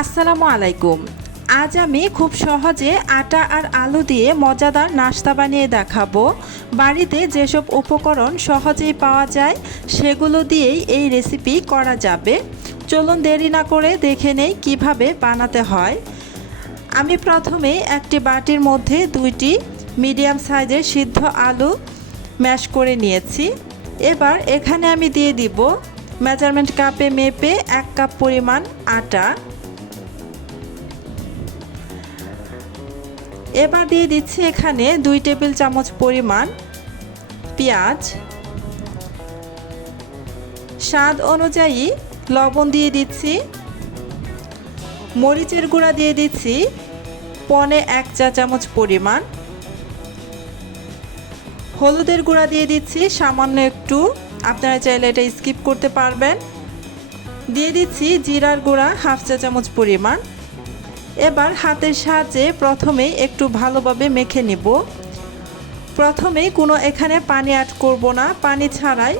আসসালামু আলাইকুম। আজ আমি খুব সহজে আটা আর আলু দিয়ে মজাদার নাস্তা বানিয়ে দেখাবো। বাড়িতে যেসব উপকরণ সহজেই পাওয়া যায় সেগুলো দিয়েই এই রেসিপি করা যাবে। চলুন দেরি না করে দেখে নেই কিভাবে বানাতে হয়। আমি প্রথমে একটি বাটির মধ্যে 2টি মিডিয়াম সাইজের সিদ্ধ আলু ম্যাশ করে নিয়েছি। এবার এখানে আমি দিয়ে দিব মেজারমেন্ট কাপে মেপে 1 কাপ পরিমাণ আটা। এবার দিয়ে দিচ্ছি এখানে 2 টেবিল চামচ পরিমাণ পেঁয়াজ, স্বাদ অনুযায়ী লবণ দিয়ে দিচ্ছি, মরিচের গুঁড়া দিয়ে দিচ্ছি 1 চা চামচ পরিমাণ, হলুদের গুঁড়া দিয়ে দিচ্ছি সামান্য একটু, আপনারা চাইলে এটা স্কিপ করতে পারবেন। দিয়ে দিচ্ছি জিরার গুঁড়া 1/2 চা চামচ পরিমাণ। এবার হাতের সাহায্যে প্রথমেই একটু ভালোভাবে মেখে নিব। প্রথমেই কোনো এখানে পানি অ্যাড করব না, পানি ছাড়াই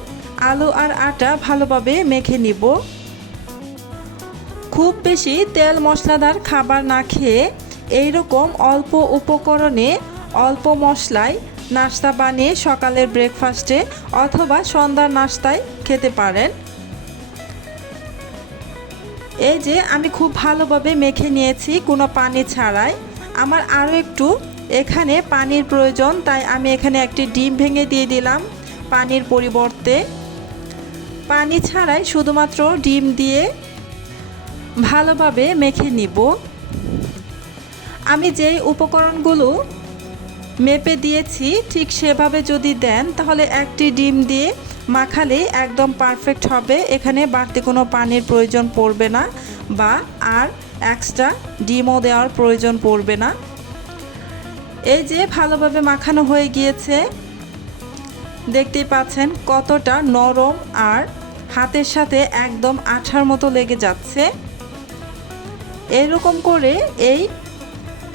আলু আর আটা ভালোভাবে মেখে নিব। খুব বেশি তেল মশলাদার খাবার না খেয়ে এইরকম অল্প উপকরণে অল্প মশলায় নাস্তা বানিয়ে সকালের ব্রেকফাস্টে অথবা সন্ধ্যার নাস্তায় খেতে পারেন। এই যে আমি খুব ভালোভাবে মেখে নিয়েছি কোনো পানি ছাড়াই। আমার আরও একটু এখানে পানির প্রয়োজন, তাই আমি এখানে একটি ডিম ভেঙে দিয়ে দিলাম পানির পরিবর্তে। পানি ছাড়াই শুধুমাত্র ডিম দিয়ে ভালোভাবে মেখে নিব। আমি যেই উপকরণগুলো মেপে দিয়েছি ঠিক সেভাবে যদি দেন তাহলে একটি ডিম দিয়ে মাখালে একদম পারফেক্ট হবে। এখানে বাড়তি কোনো পানির প্রয়োজন পড়বে না বা আর এক্সট্রা ডিমও দেওয়ার প্রয়োজন পড়বে না। এই যে ভালোভাবে মাখানো হয়ে গিয়েছে, দেখতেই পাচ্ছেন কতটা নরম আর হাতের সাথে একদম আঠার মতো লেগে যাচ্ছে। এরকম করে এই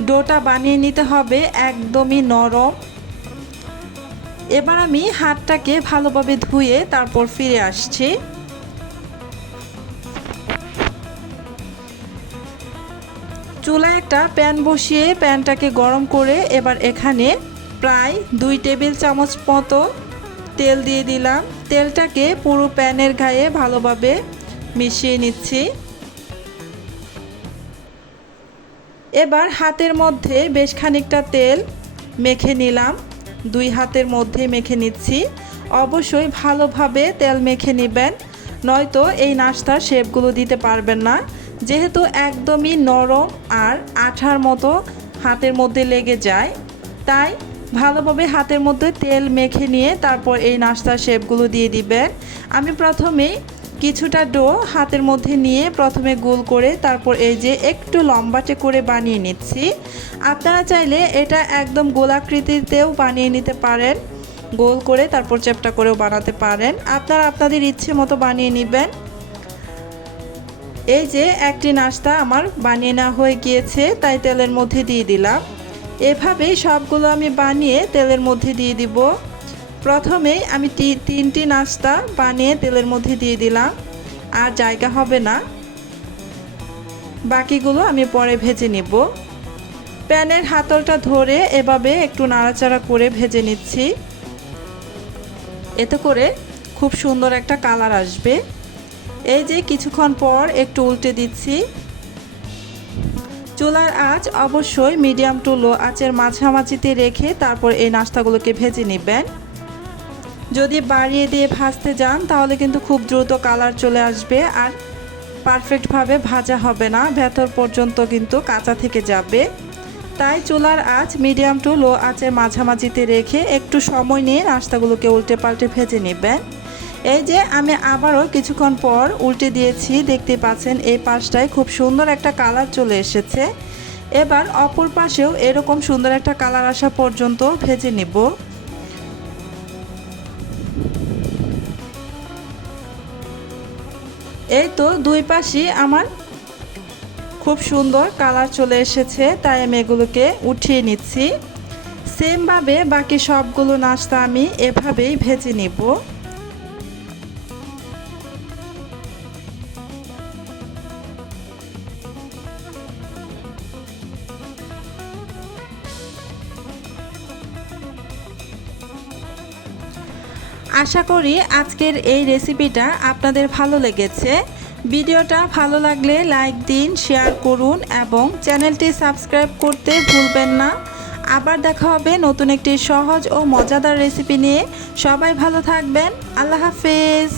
ডোটা বানিয়ে নিতে হবে একদমই নরম। এবার আমি হাতটাকে ভালোভাবে ধুয়ে তারপর ফিরে আসছি। চুলায় একটা প্যান বসিয়ে প্যানটাকে গরম করে এবার এখানে প্রায় 2 টেবিল চামচ মতো তেল দিয়ে দিলাম। তেলটাকে পুরো প্যানের গায়ে ভালোভাবে মিশিয়ে নিচ্ছি। এবার হাতের মধ্যে বেশ খানিকটা তেল মেখে নিলাম, 2 হাতের মধ্যে মেখে নিচ্ছি। অবশ্যই ভালোভাবে তেল মেখে নেবেন, নয়তো এই নাস্তার শেপগুলো দিতে পারবেন না, যেহেতু একদমই নরম আর আঠার মতো হাতের মধ্যে লেগে যায়। তাই ভালোভাবে হাতের মধ্যে তেল মেখে নিয়ে তারপর এই নাস্তার শেপগুলো দিয়ে দিবেন। আমি প্রথমেই কিছুটা ডো হাতের মধ্যে নিয়ে প্রথমে গোল করে তারপর এই যে একটু লম্বাটে করে বানিয়ে নিচ্ছি। আপনারা চাইলে এটা একদম গোলাকৃতিতেও বানিয়ে নিতে পারেন, গোল করে তারপর চ্যাপ্টা করেও বানাতে পারেন, আপনারা আপনাদের ইচ্ছে মতো বানিয়ে নেবেন। এই যে একটি নাস্তা আমার বানিয়ে নেওয়া হয়ে গিয়েছে, তাই তেলের মধ্যে দিয়ে দিলাম। এভাবেই সবগুলো আমি বানিয়ে তেলের মধ্যে দিয়ে দিব। প্রথমেই আমি 3টি নাস্তা বানিয়ে তেলের মধ্যে দিয়ে দিলাম, আর জায়গা হবে না, বাকিগুলো আমি পরে ভেজে নেব। প্যানের হাতলটা ধরে এভাবে একটু নাড়াচাড়া করে ভেজে নিচ্ছি, এতে করে খুব সুন্দর একটা কালার আসবে। এই যে কিছুক্ষণ পর একটু উল্টে দিচ্ছি। চুলার আঁচ অবশ্যই মিডিয়াম টু লো আঁচের মাঝামাঝিতে রেখে তারপর এই নাস্তাগুলোকে ভেজে নেবেন। যদি বাড়িয়ে দিয়ে ভাজতে যান তাহলে কিন্তু খুব দ্রুত কালার চলে আসবে আর পারফেক্টভাবে ভাজা হবে না, ভেতর পর্যন্ত কিন্তু কাঁচা থেকে যাবে। তাই চুলার আঁচ মিডিয়াম টু লো আঁচের মাঝামাঝিতে রেখে একটু সময় নিয়ে নাস্তাগুলোকে উল্টে পাল্টে ভেজে নেবেন। এই যে আমি আবারও কিছুক্ষণ পর উল্টে দিয়েছি, দেখতে পাচ্ছেন এই পাশটায় খুব সুন্দর একটা কালার চলে এসেছে। এবার অপর পাশেও এরকম সুন্দর একটা কালার আসা পর্যন্ত ভেজে নেব। এই তো 2 পাশই আমার খুব সুন্দর কালার চলে এসেছে, তাই আমি এগুলোকে উঠিয়ে নিচ্ছি। সেমভাবে বাকি সবগুলো নাস্তা আমি এভাবেই ভেজে নেব। আশা করি আজকের এই রেসিপিটা আপনাদের ভালো লেগেছে। ভিডিওটা ভালো লাগলে লাইক দিন, শেয়ার করুন এবং চ্যানেলটি সাবস্ক্রাইব করতে ভুলবেন না। আবার দেখা হবে নতুন একটি সহজ ও মজাদার রেসিপি নিয়ে। সবাই ভালো থাকবেন। আল্লাহ হাফেজ।